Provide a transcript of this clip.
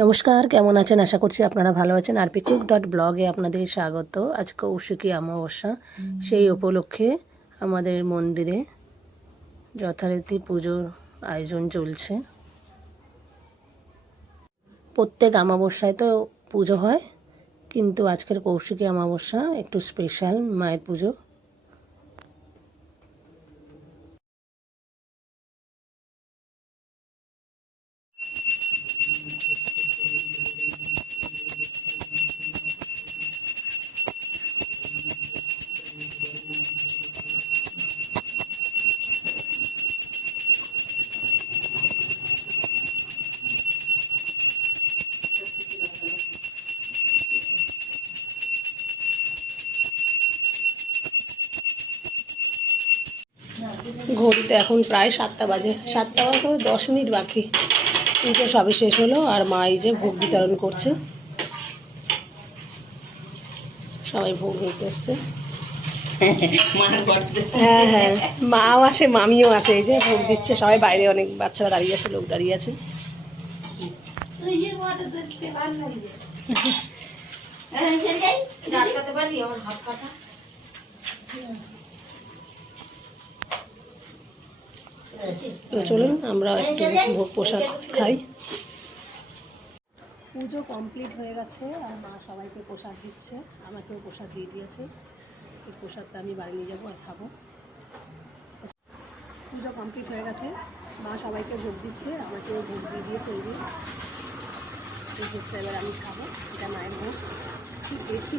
নমস্কার, কেমন আছেন? আশা করছি আপনারা ভালো আছেন। rpcook.blog-এ আপনাদের স্বাগত। আজ কৌশিকী অমাবস্যা, সেই উপলক্ষে আমাদের মন্দিরে যথারীতি পুজোর আয়োজন চলছে। প্রত্যেক অমাবস্যায় তো পুজো হয়, কিন্তু আজকের কৌশিকী অমাবস্যা একটু স্পেশাল মায়ের পুজো। ঘড়িতে এখন প্রায় 7টা বাজে, 7টা বাজে 10 মিনিট বাকি। পুজো সবই শেষ হলো, আর মা এই যে ভোগ বিতরণ করছে। সবাই ভোগ নিতে এসছে। হ্যাঁ হ্যাঁ, মাও আছে, মামিও আছে, এই যে ভোগ দিচ্ছে। সবাই বাইরে, অনেক বাচ্চারা দাঁড়িয়ে আছে, লোক দাঁড়িয়ে আছে। তো চলুন আমরা একটু ভোগ প্রসাদ খাই। পুজো কমপ্লিট হয়ে গেছে, আর মা সবাইকে প্রসাদ দিচ্ছে, আমাকেও প্রসাদ দিয়ে দিয়েছে। এই প্রসাদটা আমি বাড়ি নিয়ে যাবো আর খাবো। পুজো কমপ্লিট হয়ে গেছে, মা সবাইকে ভোগ দিচ্ছে, আমাকেও ভোগ দিয়ে দিয়েছে। এই ভোগটা এবার আমি খাবো, এটা মায়ের ভোগ। কি টেস্টি